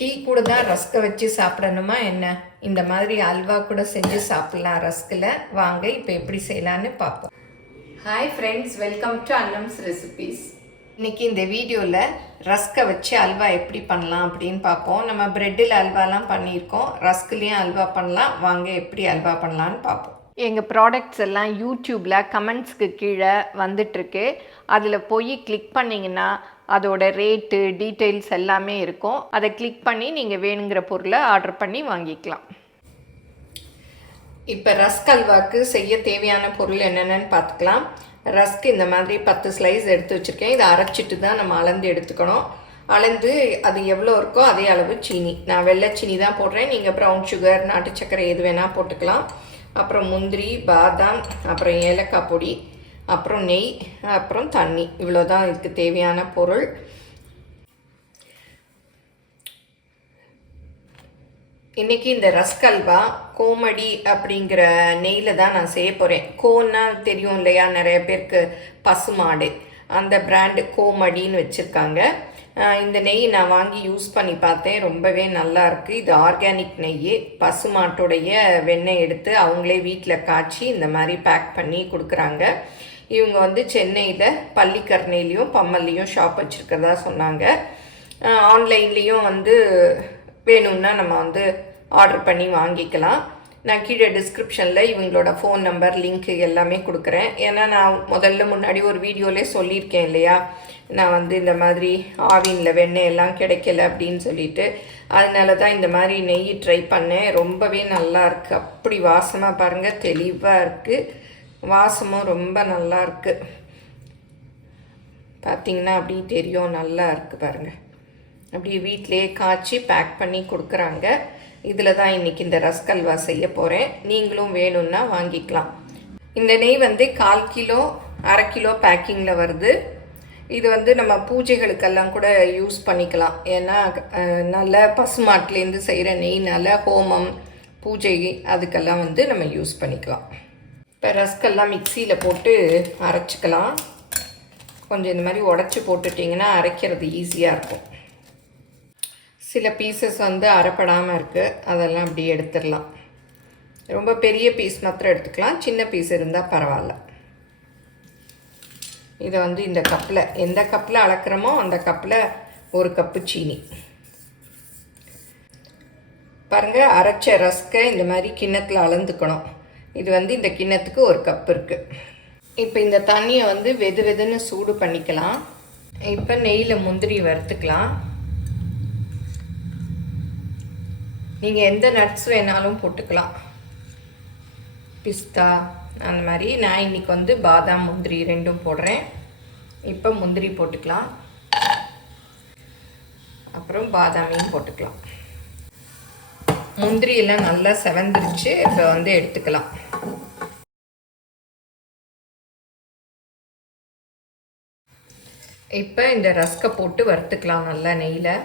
Tea கூட தான் ரஸ்கை வச்சு சாப்பிடணுமா என்ன? இந்த மாதிரி அல்வா கூட செஞ்சு சாப்பிடலாம் ரஸ்கில் வாங்க இப்போ எப்படி செய்யலான்னு பார்ப்போம். Hi friends welcome to Annam's recipes இன்னைக்கு இந்த வீடியோவில் ரஸ்கை வச்சு அல்வா எப்படி பண்ணலாம் அப்படின்னு பார்ப்போம். நம்ம ப்ரெட்டில் அல்வாலாம் பண்ணியிருக்கோம். ரஸ்க்லேயும் அல்வா பண்ணலாம். வாங்க எப்படி அல்வா பண்ணலான்னு பார்ப்போம். எங்கள் ப்ராடக்ட்ஸ் எல்லாம் யூடியூப்பில் கமெண்ட்ஸ்க்கு கீழே வந்துட்டுருக்கு அதில் போய் கிளிக் பண்ணிங்கன்னா அதோட ரேட்டு டீட்டெயில்ஸ் எல்லாமே இருக்கும். அதை கிளிக் பண்ணி நீங்கள் வேணுங்கிற பொருளை ஆர்டர் பண்ணி வாங்கிக்கலாம். இப்போ ரஸ்க் அல்வாக்கு செய்ய தேவையான பொருள் என்னென்னு பார்த்துக்கலாம். ரஸ்க் இந்த மாதிரி பத்து ஸ்லைஸ் எடுத்து வச்சுருக்கேன். இதை அரைச்சிட்டு தான் நம்ம அளந்து எடுத்துக்கணும். அளந்து அது எவ்வளோ இருக்கோ அதே அளவு சீனி. நான் வெள்ளை சீனி தான் போடுறேன். நீங்கள் ப்ரௌன் சுகர் நாட்டு சர்க்கரை எது வேணால் போட்டுக்கலாம். அப்புறம் முந்திரி பாதாம் அப்புறம் ஏலக்காய் பொடி. அப்புறம் நெய் அப்புறம் தண்ணி. இவ்வளோ தான் இதுக்கு தேவையான பொருள். இன்றைக்கி இந்த ரஸ்கல்வா கோமடி அப்படிங்கிற நெய்யில் தான் நான் செய்ய போகிறேன் கோன்னா தெரியும் இல்லையா? நிறைய பேருக்கு பசுமாடு அந்த பிராண்டு கோமடின்னு வச்சுருக்காங்க. இந்த நெய் நான் வாங்கி யூஸ் பண்ணி பார்த்தேன். ரொம்பவே நல்லா இருக்குது இது ஆர்கானிக் நெய் பசுமாட்டுடைய வெண்ணெய் எடுத்து அவங்களே வீட்டில் காய்ச்சி இந்த மாதிரி பேக் பண்ணி கொடுக்குறாங்க. இவங்க வந்து சென்னையில் பள்ளிக்கரணையிலையும் பம்மல்லையும் ஷாப் வச்சுருக்கிறதா சொன்னாங்க. ஆன்லைன்லேயும் வந்து வேணும்னா நம்ம வந்து ஆர்டர் பண்ணி வாங்கிக்கலாம். நான் கீழே டிஸ்கிரிப்ஷனில் இவங்களோட ஃபோன் நம்பர் லிங்க்கு எல்லாமே கொடுக்குறேன். ஏன்னா நான் முதல்ல முன்னாடி ஒரு வீடியோலே சொல்லியிருக்கேன் இல்லையா? நான் வந்து இந்த மாதிரி ஆவினில் வெண்ணெய் எல்லாம் கிடைக்கல அப்படின்னு சொல்லிட்டு. அதனால தான் இந்த மாதிரி நெய் ட்ரை பண்ணேன். ரொம்பவே நல்லா இருக்குது அப்படி வாசமாக பாருங்கள் தெளிவாக இருக்குது வாசமும் ரொம்ப நல்லா இருக்குது பார்த்தீங்கன்னா அப்படி தெரியும் நல்லா இருக்குது பாருங்கள் அப்படி வீட்டிலே காய்ச்சி பேக் பண்ணி கொடுக்குறாங்க. இதில் தான் இன்றைக்கி இந்த ரஸ்கல்வா செய்ய போகிறேன் நீங்களும் வேணும்னா வாங்கிக்கலாம். இந்த நெய் வந்து கால் கிலோ அரை கிலோ பேக்கிங்கில் வருது. இது வந்து நம்ம பூஜைகளுக்கெல்லாம் கூட யூஸ் பண்ணிக்கலாம். ஏன்னா நல்ல பசுமாட்டிலேருந்து செய்கிற நெய்னால ஹோமம் பூஜை அதுக்கெல்லாம் வந்து நம்ம யூஸ் பண்ணிக்கலாம். இப்போ ரஸ்கெல்லாம் மிக்சியில் போட்டு அரைச்சிக்கலாம். கொஞ்சம் இந்த மாதிரி உடச்சி போட்டுட்டிங்கன்னா அரைக்கிறது ஈஸியாக இருக்கும். சில பீசஸ் வந்து அரைப்படாமல் இருக்குது அதெல்லாம் அப்படியே எடுத்துடலாம். ரொம்ப பெரிய பீஸ் மாத்திரம் எடுத்துக்கலாம். சின்ன பீஸ் இருந்தால் பரவாயில்ல. இதை வந்து இந்த கப்பில் எந்த கப்பில் அளக்குறோமோ அந்த கப்பில் ஒரு கப்பு சீனி. பாருங்கள் அரைச்ச ரஸ்கை இந்த மாதிரி கிண்ணத்தில் அளந்துக்கணும். இது வந்து இந்த கிண்ணத்துக்கு ஒரு கப் இருக்குது இப்போ இந்த தண்ணியை வந்து வெது வெதுன்னு சூடு பண்ணிக்கலாம். இப்போ நெய்யில் முந்திரி வறுத்துக்கலாம். நீங்கள் எந்த நட்ஸ் வேணாலும் போட்டுக்கலாம். பிஸ்தா அந்த மாதிரி. நான் இன்றைக்கி வந்து பாதாம் முந்திரி ரெண்டும் போடுறேன். இப்போ முந்திரி போட்டுக்கலாம். அப்புறம் பாதாமையும் போட்டுக்கலாம். முந்திரியெல்லாம் நல்லா செவந்துருச்சு. இப்போ வந்து எடுத்துக்கலாம். இப்போ இந்த ரஸ்கை போட்டு வறுத்துக்கலாம் நல்லா நெய்யில்.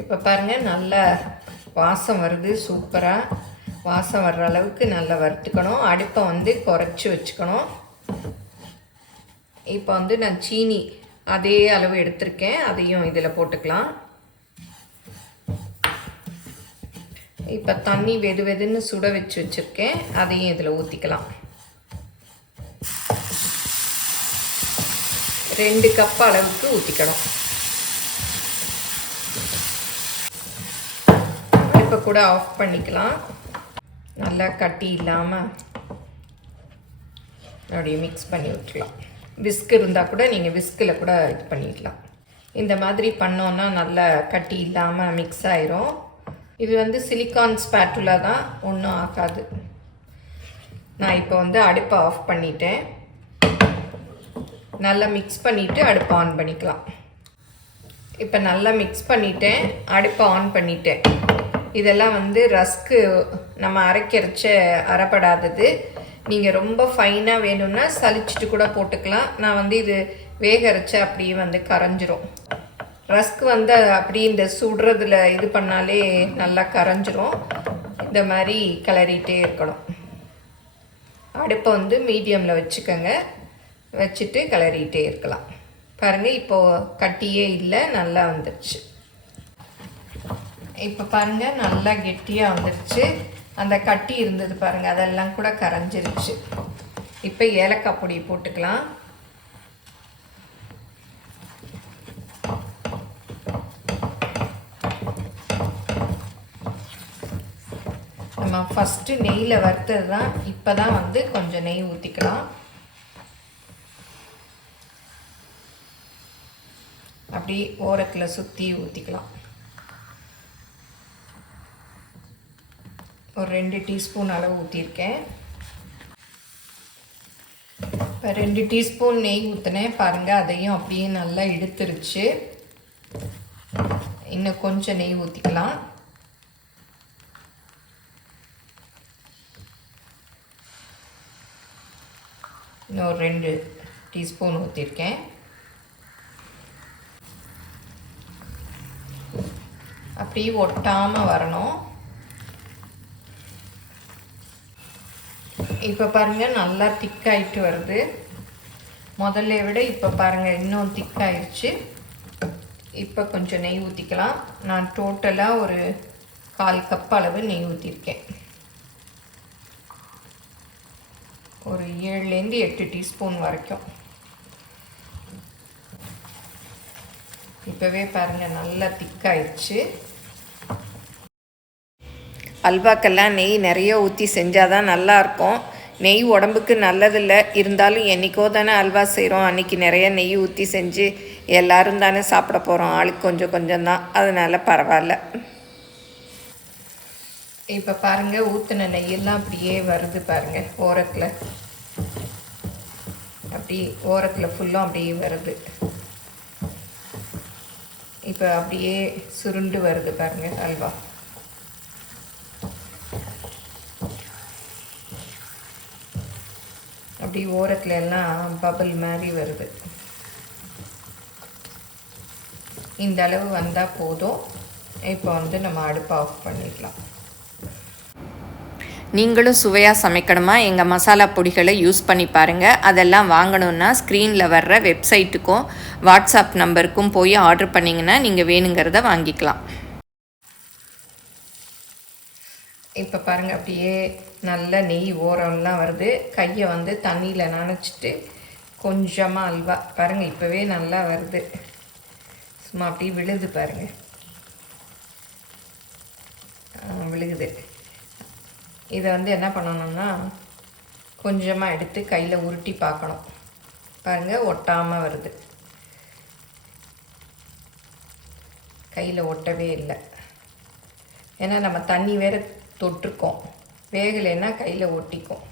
இப்போ பாருங்கள் நல்ல வாசம் வருது சூப்பராக வாசம் வர்ற அளவுக்கு நல்லா வறுத்துக்கணும். அடுப்பை வந்து குறைச்சி வச்சுக்கணும். இப்போ வந்து நான் சீனி அதே அளவு எடுத்திருக்கேன். அதையும் இதில் போட்டுக்கலாம். இப்போ தண்ணி வெது வெதுன்னு சுட வச்சு வச்சுருக்கேன். அதையும் இதில் ஊற்றிக்கலாம் ரெண்டு கப் அளவுக்கு ஊற்றிக்கணும் இப்போ கூட ஆஃப் பண்ணிக்கலாம். நல்லா கட்டி இல்லாமல் அப்படியே மிக்ஸ் பண்ணி விட்டுலாம் விஸ்க் இருந்தால் கூட நீங்கள் விஸ்கில் கூட இது பண்ணிக்கலாம். இந்த மாதிரி பண்ணோன்னா நல்லா கட்டி இல்லாமல் மிக்ஸ் ஆயிரும். இது வந்து சிலிக்கான் ஸ்பேட்டுலா தான் ஒன்றும் ஆகாது. நான் இப்போ வந்து அடுப்பை ஆஃப் பண்ணிட்டேன். நல்லா மிக்ஸ் பண்ணிவிட்டு அடுப்பை ஆன் பண்ணிக்கலாம். இப்போ நல்லா மிக்ஸ் பண்ணிட்டேன் அடுப்பை ஆன் பண்ணிட்டேன். இதெல்லாம் வந்து ரஸ்க்கு நம்ம அரைக்கிறச்ச அரைப்படாதது நீங்கள் ரொம்ப ஃபைனாக வேணும்னா சளிச்சிட்டு கூட போட்டுக்கலாம். நான் வந்து இது வேக அரைச்ச அப்படியே வந்து கரைஞ்சிரும். ரஸ்க் வந்து அப்படியே இந்த சுடுறதுல இது பண்ணாலே நல்லா கரைஞ்சிரும். இந்த மாதிரி கிளறிட்டே இருக்கணும். அடுப்பை வந்து மீடியமில் வச்சுக்கோங்க. வச்சுட்டு கிளறிட்டே இருக்கலாம். பாருங்கள் இப்போது கட்டியே இல்லை நல்லா வந்துருச்சு. இப்போ பாருங்கள் நல்லா கெட்டியாக வந்துருச்சு. அந்த கட்டி இருந்தது பாருங்கள் அதெல்லாம் கூட கரைஞ்சிருச்சு. இப்போ ஏலக்காய் பொடி போட்டுக்கலாம். நம்ம ஃபஸ்ட்டு நெய்யில் வறுத்தது தான் இப்போ தான் வந்து கொஞ்சம் நெய் ஊற்றிக்கலாம் அப்படி ஓரத்தில் சுற்றி ஊற்றிக்கலாம் ஒரு ரெண்டு டீஸ்பூன் அளவு ஊற்றிருக்கேன் இப்போ ரெண்டு டீஸ்பூன் நெய் ஊற்றினேன் பாருங்கள் அதையும் அப்படியே நல்லா எடுத்துருச்சு இன்னும் கொஞ்சம் நெய் ஊற்றிக்கலாம் இன்னும் ஒரு ரெண்டு டீஸ்பூன் ஊற்றிருக்கேன் அப்படி ஒட்டாமல் வரணும். இப்போ பாருங்கள் நல்லா திக்காயிட்டு வருது. முதல்ல விட இப்போ பாருங்கள் இன்னும் திக்காயிடுச்சு இப்போ கொஞ்சம் நெய் ஊற்றிக்கலாம் நான் டோட்டலாக ஒரு கால் கப் அளவு நெய் ஊற்றிருக்கேன் ஒரு ஏழுலேருந்து எட்டு டீஸ்பூன் வரைக்கும். இப்போவே பாருங்கள் நல்லா திக்காயிடுச்சு அல்வாக்கெல்லாம் நெய் நிறைய ஊற்றி செஞ்சால் தான் நல்லாயிருக்கும். நெய் உடம்புக்கு நல்லதில்லை. இருந்தாலும் என்றைக்கோ தானே அல்வா செய்கிறோம் அன்றைக்கி நிறைய நெய் ஊற்றி செஞ்சு எல்லோரும் தானே சாப்பிட போகிறோம் ஆளுக்கு கொஞ்சம் கொஞ்சம் தான். அதனால் பரவாயில்ல. இப்போ பாருங்கள் ஊற்றின நெய்யெல்லாம் அப்படியே வருது பாருங்கள் ஓரத்தில். அப்படி ஓரத்தில் ஃபுல்லும் அப்படியே வருது. இப்போ அப்படியே சுருண்டு வருது பாருங்கள் அல்வா. அப்படி ஓரத்துல எல்லாம் பபிள் மாதிரி வருது. இந்த அளவு வந்தால் போதும். இப்போ வந்து நம்ம அடுப்பை ஆஃப் பண்ணிடலாம் நீங்களும் சுவையாக சமைக்கணுமா? எங்கள் மசாலா பொடிகளை யூஸ் பண்ணி பாருங்கள் அதெல்லாம் வாங்கணுன்னா ஸ்க்ரீனில் வர்ற வெப்சைட்டுக்கும் வாட்ஸ்அப் நம்பருக்கும் போய் ஆர்டர் பண்ணிங்கன்னா நீங்கள் வேணுங்கிறத வாங்கிக்கலாம். இப்போ பாருங்கள் அப்படியே நல்ல நெய் ஓரம்லாம் வருது. கையை வந்து தண்ணியில் நனைச்சிட்டு கொஞ்சமாக அல்வா. பாருங்கள் இப்போவே நல்லா வருது. சும்மா அப்படியே விழுது பாருங்கள் விழுகுது. இதை வந்து என்ன பண்ணணும்னா கொஞ்சமாக எடுத்து கையில் உருட்டி பார்க்கணும். பாருங்கள் ஒட்டாமல் வருது. கையில் ஒட்டவே இல்லை. ஏன்னா நம்ம தண்ணி வேறு தொட்டிருக்கோம். வேகலைன்னா கையில் ஒட்டிக்கும்.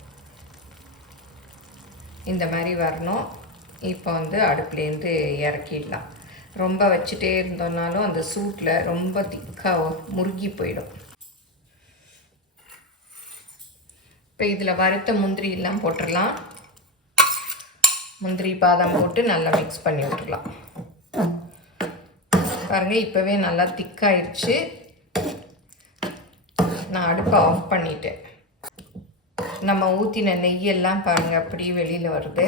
இந்த மாதிரி வரணும். இப்போ வந்து அடுப்புலேருந்து இறக்கிடலாம். ரொம்ப வச்சுட்டே இருந்தோம்னாலும் அந்த சூட்டில் ரொம்ப திக்காக முருகி போயிடும். இப்போ இதில் வறுத்த முந்திரி எல்லாம் போட்டுடலாம். முந்திரி பாதாம் போட்டு நல்லா மிக்ஸ் பண்ணி விட்டுடலாம். பாருங்கள் இப்போவே நல்லா திக்காயிருச்சு நான் அடுப்பை ஆஃப் பண்ணிட்டேன். நம்ம ஊற்றின நெய்யெல்லாம் பாருங்கள் அப்படியே வெளியில் வருது.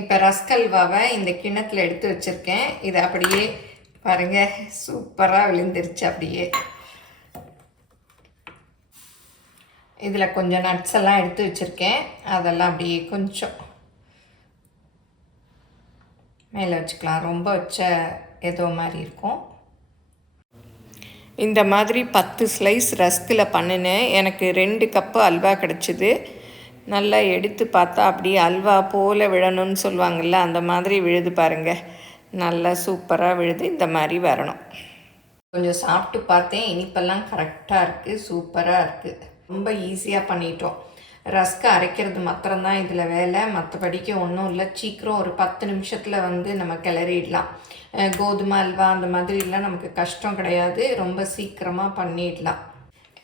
இப்போ ரஸ்கல்வாவை இந்த கிணத்துல எடுத்து வச்சுருக்கேன். இதை அப்படியே பாருங்கள் சூப்பராக விழுந்துருச்சு அப்படியே. இதில் கொஞ்சம் நட்ஸ் எல்லாம் எடுத்து வச்சுருக்கேன். அதெல்லாம் அப்படியே கொஞ்சம் மேலே வச்சுக்கலாம். ரொம்ப வச்ச ஏதோ மாதிரி இருக்கும். இந்த மாதிரி பத்து ஸ்லைஸ் ரஸ்கில் பண்ணினேன். எனக்கு ரெண்டு கப்பு அல்வா கிடச்சிது. நல்லா எடுத்து பார்த்தா அப்படியே அல்வா போல் விழணும்னு சொல்லுவாங்கள்ல அந்த மாதிரி விழுது பாருங்கள் நல்லா சூப்பராக விழுது. இந்த மாதிரி வரணும். கொஞ்சம் சாப்பிட்டு பார்த்தேன். இனிப்பெல்லாம் கரெக்டாக இருக்குது சூப்பராக இருக்குது ரொம்ப ஈஸியாக பண்ணிட்டோம். ரஸ்க்கு அரைக்கிறது மாத்திரம்தான் இதில் வேலை. மற்றபடிக்கு ஒன்றும் இல்லை. சீக்கிரம் ஒரு பத்து நிமிஷத்தில் வந்து நம்ம கிளறிடலாம். கோதுமை அல்வா அந்த மாதிரிலாம் நமக்கு கஷ்டம் கிடையாது. ரொம்ப சீக்கிரமாக பண்ணிடலாம்.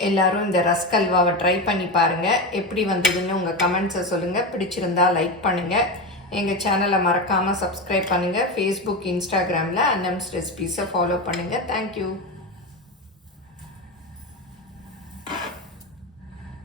எல்லோரும் இந்த ரஸ்க் அல்வாவை ட்ரை பண்ணி பாருங்கள் எப்படி வந்ததுன்னு உங்கள் கமெண்ட்ஸை சொல்லுங்கள் பிடிச்சிருந்தா லைக் பண்ணுங்கள் எங்கள் சேனலை மறக்காமல் சப்ஸ்கிரைப் பண்ணுங்கள் ஃபேஸ்புக் இன்ஸ்டாகிராமில் அன்னம்ஸ் ரெசிபீஸை ஃபாலோ பண்ணுங்கள் தேங்க்யூ